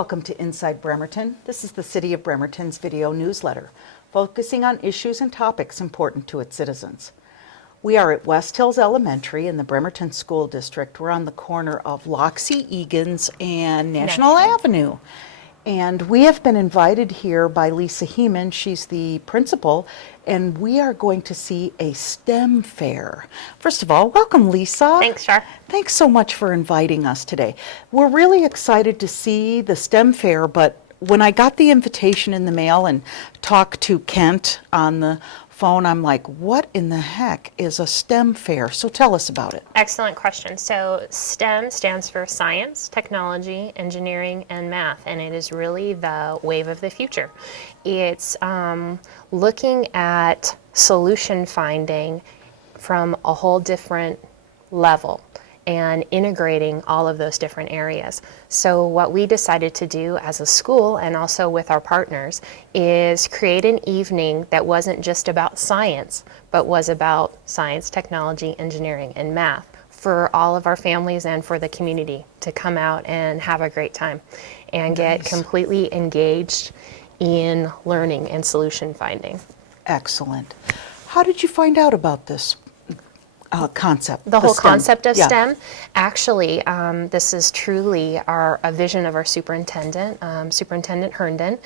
Welcome to Inside Bremerton. This is the City of Bremerton's video newsletter, focusing on issues and topics important to its citizens. We are at West Hills Elementary in the Bremerton School District. We're on the corner of Loxie, Egan's, and National Avenue. And we have been invited here by Lisa Heeman. She's the principal, and we are going to see a STEM fair. First of all, welcome, Lisa. Thanks, Char. Thanks so much for inviting us today. We're really excited to see the STEM fair, but when I got the invitation in the mail and talked to Kent on the phone, I'm like, what in the heck is a STEM fair? So tell us about it. Excellent question. So STEM stands for science, technology, engineering, and math, and it is really the wave of the future. It's looking at solution finding from a whole different level and integrating all of those different areas. So what we decided to do as a school and also with our partners is create an evening that wasn't just about science, but was about science, technology, engineering, and math for all of our families and for the community to come out and have a great time and get completely engaged in learning and solution finding. Excellent. How did you find out about this concept? The whole STEM concept of STEM, actually, this is truly a vision of our superintendent, Superintendent Herndon.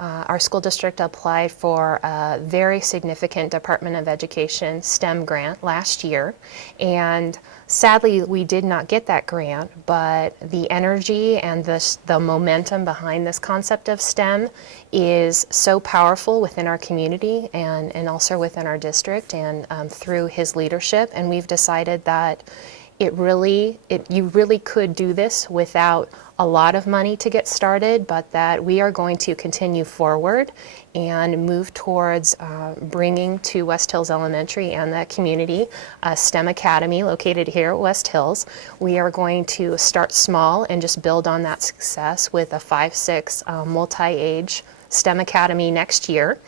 Our school district applied for a very significant Department of Education STEM grant last year, and sadly we did not get that grant, but the energy and the momentum behind this concept of STEM is so powerful within our community and also within our district and through his leadership, and we've decided that you really could do this without a lot of money to get started, but that we are going to continue forward and move towards bringing to West Hills Elementary and the community a STEM Academy located here at West Hills. We are going to start small and just build on that success with a 5-6 multi-age STEM Academy next year.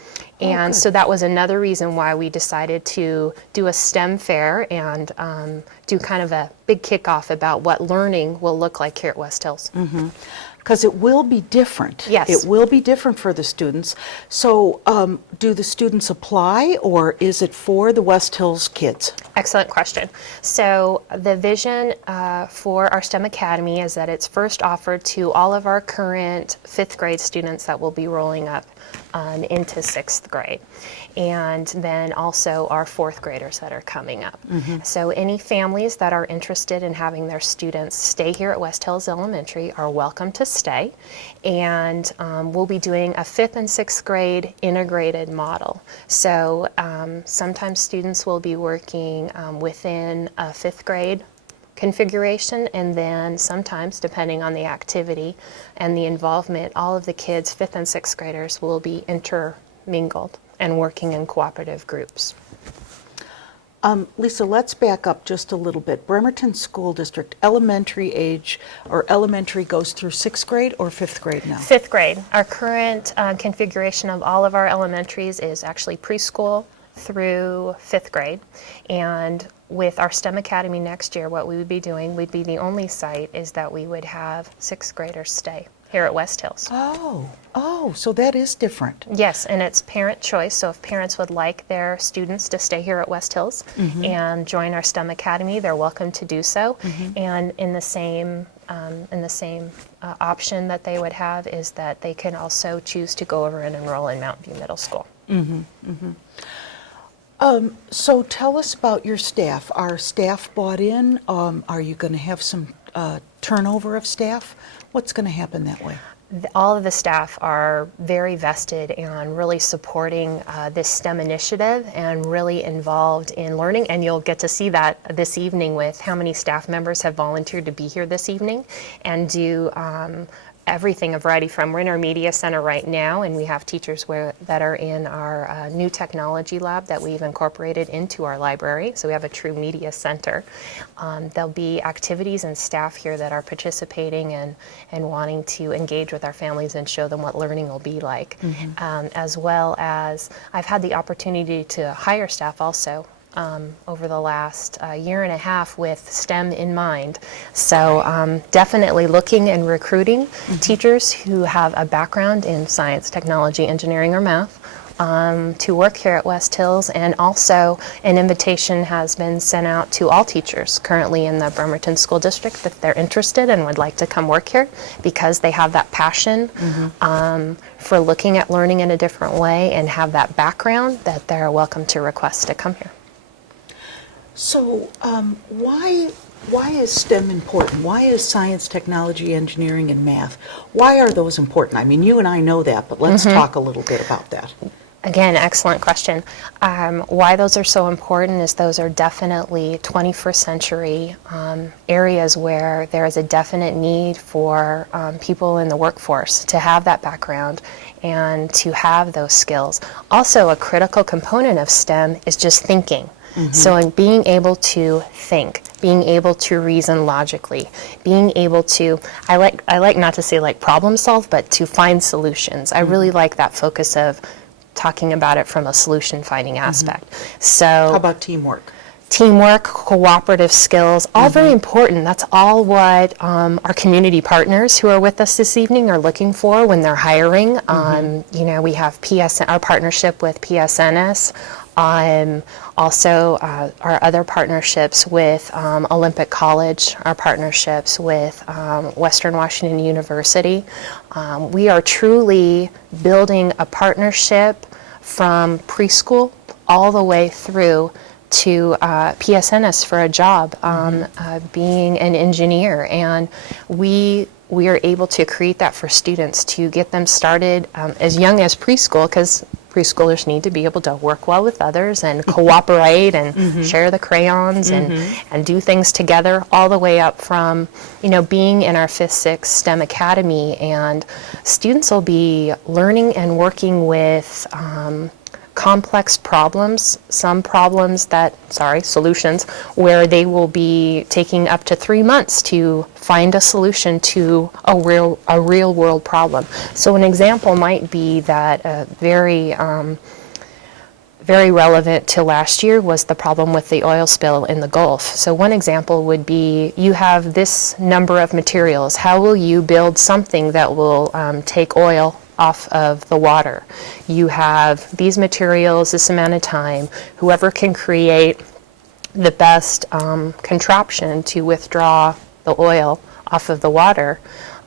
And so that was another reason why we decided to do a STEM fair and do kind of a big kickoff about what learning will look like here at West Hills. Because it will be different. Yes. It will be different for the students. So do the students apply, or is it for the West Hills kids? Excellent question. So the vision for our STEM Academy is that it's first offered to all of our current 5th grade students that will be rolling up into 6th grade, and then also our 4th graders that are coming up. So any families that are interested in having their students stay here at West Hills Elementary are welcome to stay, and we'll be doing a 5th and 6th grade integrated model. So sometimes students will be working within a 5th grade configuration, and then sometimes, depending on the activity and the involvement, all of the kids, 5th and 6th graders, will be intermingled and working in cooperative groups. Lisa, let's back up just a little bit. Bremerton School District, elementary age, or elementary goes through 6th grade or 5th grade now? 5th grade. Our current configuration of all of our elementaries is actually preschool through 5th grade, and with our STEM Academy next year, what we would be doing, we'd be the only site, is that we would have 6th graders stay here at West Hills. Oh, so that is different. Yes, and it's parent choice, so if parents would like their students to stay here at West Hills and join our STEM Academy, they're welcome to do so. And in the same option that they would have is that they can also choose to go over and enroll in Mountain View Middle School. So tell us about your staff. Are staff bought in? Are you going to have some turnover of staff? What's going to happen that way? All of the staff are very vested and really supporting this STEM initiative and really involved in learning, and you'll get to see that this evening with how many staff members have volunteered to be here this evening and do everything, a variety from, we're in our media center right now, and we have teachers that are in our new technology lab that we've incorporated into our library, so we have a true media center. There'll be activities and staff here that are participating and wanting to engage with our families and show them what learning will be like. As well as I've had the opportunity to hire staff also over the last year and a half with STEM in mind. So definitely looking and recruiting teachers who have a background in science, technology, engineering, or math to work here at West Hills, and also an invitation has been sent out to all teachers currently in the Bremerton School District that they're interested and would like to come work here because they have that passion for looking at learning in a different way and have that background, that they're welcome to request to come here. So why is STEM important? Why is science, technology, engineering, and math? Why are those important? I mean, you and I know that, but let's talk a little bit about that. Again, excellent question. Why those are so important is those are definitely 21st century areas where there is a definite need for people in the workforce to have that background and to have those skills. Also, a critical component of STEM is just thinking. So in being able to think, being able to reason logically, being able to, I like not to say like problem solve, but to find solutions. I really like that focus of talking about it from a solution finding aspect. So How about teamwork? Teamwork, cooperative skills, all very important. That's all what our community partners who are with us this evening are looking for when they're hiring. You know, we have our partnership with PSNS, also our other partnerships with Olympic College, our partnerships with Western Washington University. We are truly building a partnership from preschool all the way through to PSNS for a job, being an engineer, and we are able to create that for students to get them started as young as preschool, because preschoolers need to be able to work well with others and cooperate and share the crayons and do things together, all the way up from, you know, being in our 5th, 6th STEM Academy, and students will be learning and working with complex problems, solutions, where they will be taking up to 3 months to find a solution to a real world problem. So an example might be that very relevant to last year was the problem with the oil spill in the Gulf. So one example would be, you have this number of materials. How will you build something that will take oil off of the water? You have these materials, this amount of time. Whoever can create the best contraption to withdraw the oil off of the water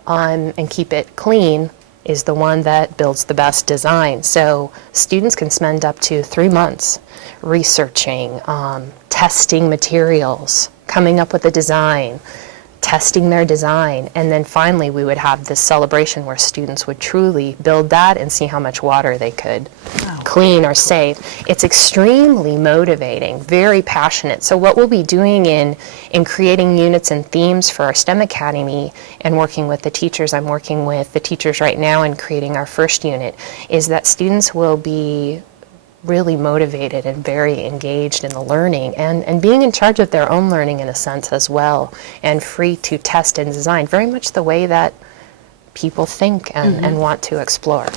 and keep it clean is the one that builds the best design. So students can spend up to 3 months researching, testing materials, coming up with a design, testing their design, and then finally we would have this celebration where students would truly build that and see how much water they could clean or save. It's extremely motivating, very passionate. So what we'll be doing in creating units and themes for our STEM Academy and working with the teachers, I'm working with the teachers right now in creating our first unit, is that students will be really motivated and very engaged in the learning and being in charge of their own learning in a sense as well, and free to test and design, very much the way that people think and want to explore.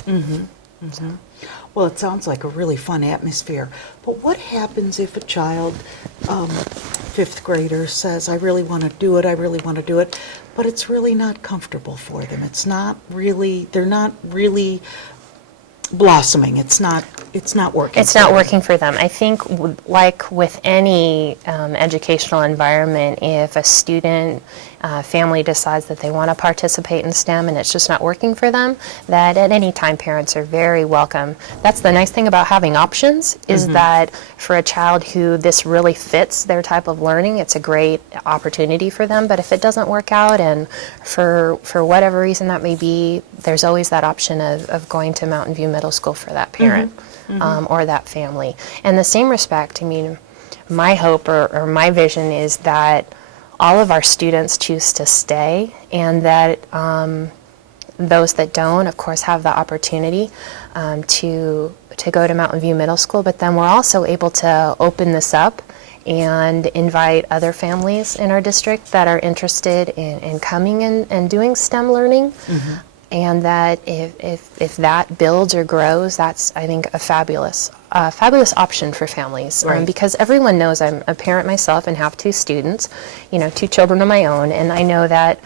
Well, it sounds like a really fun atmosphere, but what happens if a child, 5th grader, says, I really want to do it, but it's really not comfortable for them. They're not really blossoming. It's not working. It's not working for them. I think, like with any educational environment, if a student family decides that they want to participate in STEM and it's just not working for them, that at any time parents are very welcome. That's the nice thing about having options, is that for a child who this really fits their type of learning, it's a great opportunity for them. But if it doesn't work out, and for whatever reason that may be, there's always that option of going to Mountain View Middle School for that parent or that family. In the same respect, I mean, my hope or my vision is that all of our students choose to stay, and that those that don't, of course, have the opportunity to go to Mountain View Middle School. But then we're also able to open this up and invite other families in our district that are interested in coming and doing STEM learning. And that if that builds or grows, that's, I think, a fabulous a fabulous option for families, Right. because everyone knows I'm a parent myself and have two students, 2 children of my own, and I know that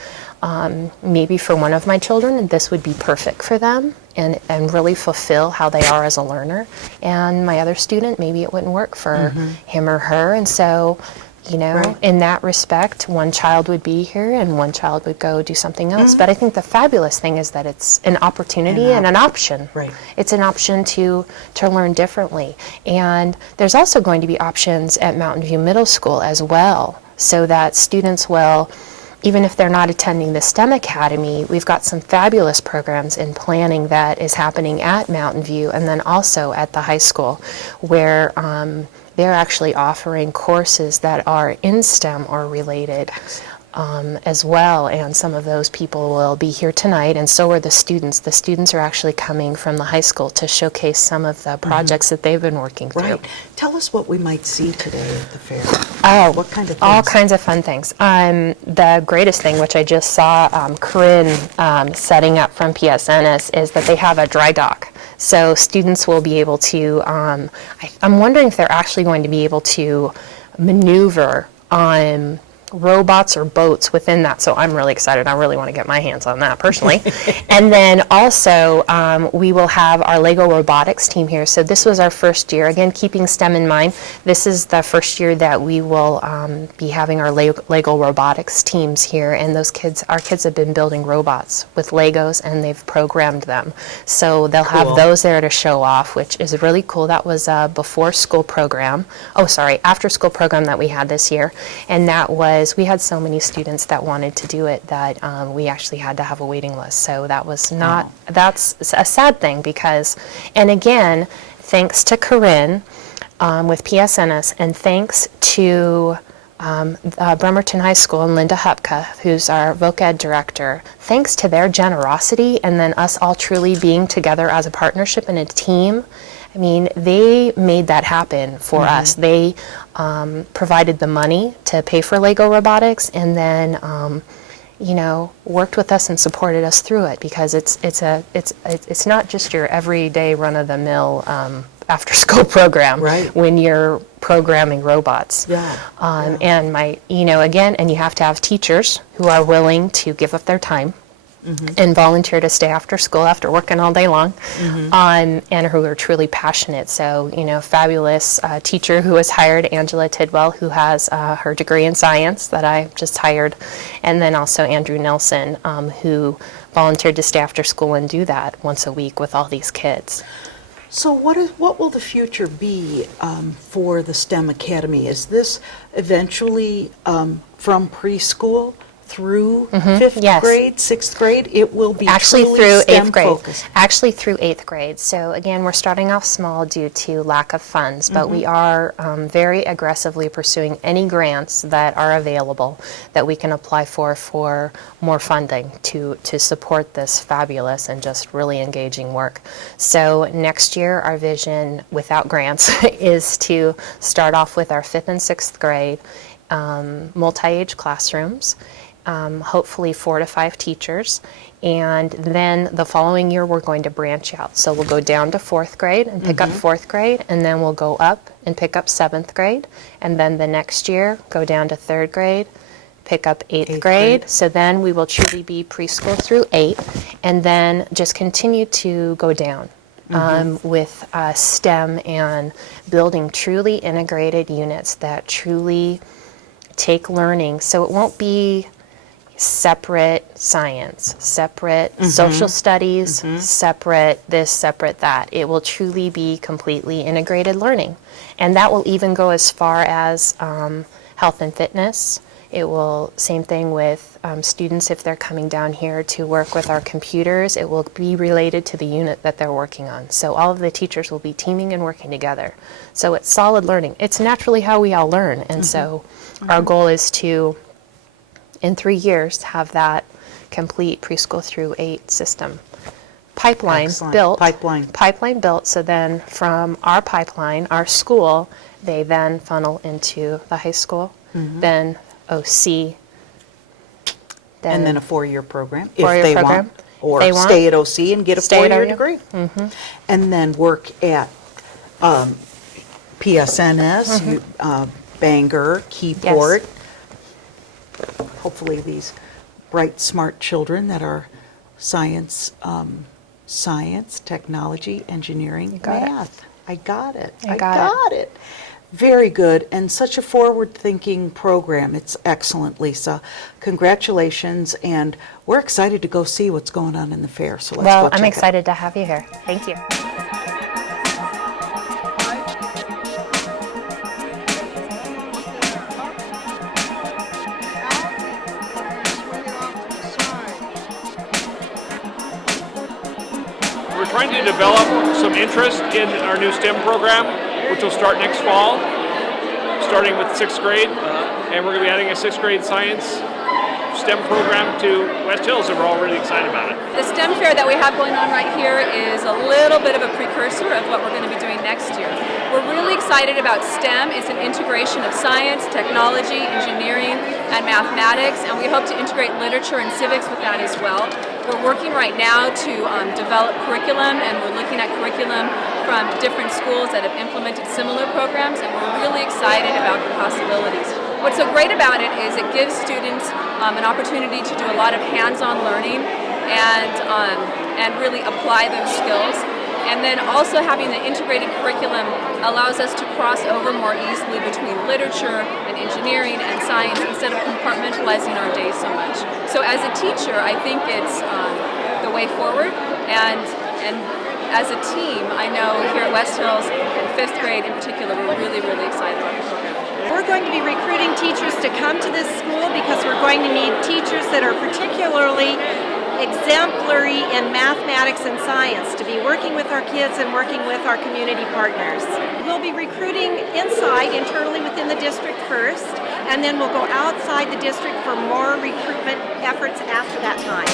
maybe for one of my children this would be perfect for them and really fulfill how they are as a learner, and my other student, maybe it wouldn't work for him or her, and so Right. in that respect, one child would be here and one child would go do something else. But I think the fabulous thing is that it's an opportunity and an option. Right. It's an option to learn differently. And there's also going to be options at Mountain View Middle School as well, so that students will, even if they're not attending the STEM Academy, we've got some fabulous programs in planning that is happening at Mountain View and then also at the high school, where they're actually offering courses that are in STEM or related as well, and some of those people will be here tonight, and so are the students. The students are actually coming from the high school to showcase some of the projects that they've been working through. Right. Tell us what we might see today at the fair. Oh, What kind of things? all kinds of fun things. The greatest thing, which I just saw Corinne setting up from PSNS, is that they have a dry dock. So students will be able to, I'm wondering if they're actually going to be able to maneuver on robots or boats within that. So I'm really excited. I really want to get my hands on that personally. And then also we will have our Lego robotics team here. So this was our first year. Again, keeping STEM in mind, this is the first year that we will be having our Lego robotics teams here. And our kids have been building robots with Legos and they've programmed them. So they'll have those there to show off, which is really cool. That was a after school program that we had this year. And that was, we had so many students that wanted to do it that we actually had to have a waiting list. So that was that's a sad thing because, and again, thanks to Corinne with PSNS, and thanks to Bremerton High School and Linda Hupka, who's our voc ed director, thanks to their generosity and then us all truly being together as a partnership and a team, I mean, they made that happen for us. They provided the money to pay for Lego robotics, and then worked with us and supported us through it, because it's not just your everyday run-of-the-mill after-school program when you're programming robots. And and you have to have teachers who are willing to give up their time and volunteer to stay after school after working all day long, and who are truly passionate. So, fabulous teacher who was hired, Angela Tidwell, who has her degree in science that I just hired, and then also Andrew Nelson, who volunteered to stay after school and do that once a week with all these kids. So what will the future be for the STEM Academy? Is this eventually from preschool through fifth grade, sixth grade? It will be actually truly through STEM eighth grade. focused. Actually through eighth grade. So again, we're starting off small due to lack of funds, but we are very aggressively pursuing any grants that are available that we can apply for more funding to support this fabulous and just really engaging work. So next year, our vision without grants is to start off with our 5th and 6th grade multi-age classrooms. Hopefully 4 to 5 teachers, and then the following year we're going to branch out. So we'll go down to 4th grade and pick up 4th grade, and then we'll go up and pick up 7th grade, and then the next year go down to 3rd grade, pick up 8th grade. So then we will truly be preschool through 8, and then just continue to go down with STEM and building truly integrated units that truly take learning. So it won't be separate science, separate social studies, separate this, separate that. It will truly be completely integrated learning. And that will even go as far as health and fitness. It will, same thing with students if they're coming down here to work with our computers, it will be related to the unit that they're working on. So all of the teachers will be teaming and working together. So it's solid learning. It's naturally how we all learn. And so our goal is to, in 3 years, have that complete preschool through 8 system. Pipeline built, so then from our pipeline, our school, they then funnel into the high school, then OC, and then a 4-year program, if four-year they program. want, or They want. stay at OC and get a Stay at 4-year OU. degree, and then work at PSNS, Bangor, Keyport. Hopefully these bright, smart children that are science, technology, engineering, math. I got it. I got it. Very good, and such a forward-thinking program. It's excellent, Lisa. Congratulations, and we're excited to go see what's going on in the fair. So let's go check it. I'm excited to have you here. Thank you. We're trying to develop some interest in our new STEM program, which will start next fall, starting with 6th grade. And we're going to be adding a 6th grade science STEM program to West Hills, and we're all really excited about it. The STEM fair that we have going on right here is a little bit of a precursor of what we're going to be doing next year. We're really excited about STEM. It's an integration of science, technology, engineering, and mathematics, and we hope to integrate literature and civics with that as well. We're working right now to develop curriculum, and we're looking at curriculum from different schools that have implemented similar programs, and we're really excited about the possibilities. What's so great about it is it gives students an opportunity to do a lot of hands-on learning and really apply those skills. And then also having the integrated curriculum allows us to cross over more easily between literature and engineering and science instead of compartmentalizing our days so much. So as a teacher, I think it's the way forward. And as a team, I know here at West Hills, in 5th grade in particular, we're really, really excited about the program. We're going to be recruiting teachers to come to this school because we're going to need teachers that are particularly exemplary in mathematics and science to be working with our kids and working with our community partners. We'll be recruiting inside, internally within the district first, and then we'll go outside the district for more recruitment efforts after that time.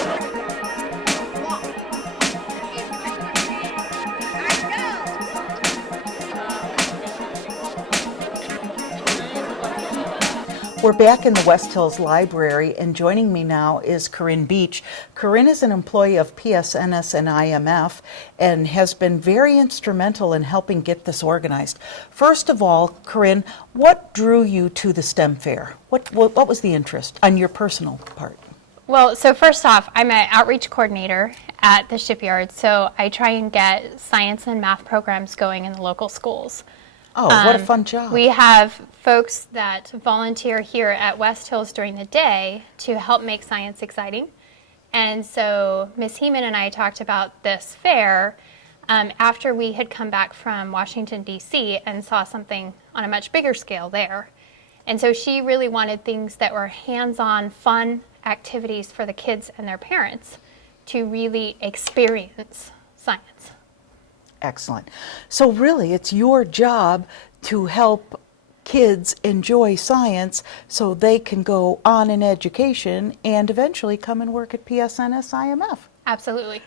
We're back in the West Hills Library, and joining me now is Corinne Beach. Corinne is an employee of PSNS and IMF and has been very instrumental in helping get this organized. First of all, Corinne, what drew you to the STEM fair? What was the interest on your personal part? Well, so first off, I'm an outreach coordinator at the shipyard, so I try and get science and math programs going in the local schools. Oh, what a fun job. We have folks that volunteer here at West Hills during the day to help make science exciting. And so Ms. Heeman and I talked about this fair after we had come back from Washington, D.C. and saw something on a much bigger scale there. And so she really wanted things that were hands-on, fun activities for the kids and their parents to really experience science. Excellent. So really, it's your job to help kids enjoy science so they can go on in education and eventually come and work at PSNS IMF. Absolutely.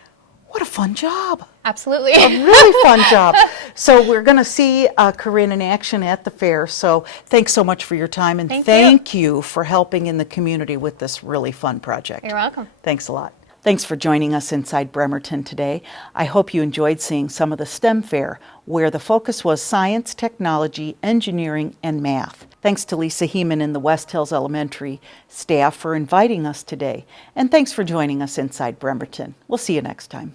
What a fun job. Absolutely. A really fun job. So we're going to see Corinne in action at the fair. So thanks so much for your time, and thank you for helping in the community with this really fun project. You're welcome. Thanks a lot. Thanks for joining us inside Bremerton today. I hope you enjoyed seeing some of the STEM fair, where the focus was science, technology, engineering, and math. Thanks to Lisa Heeman and the West Hills Elementary staff for inviting us today. And thanks for joining us inside Bremerton. We'll see you next time.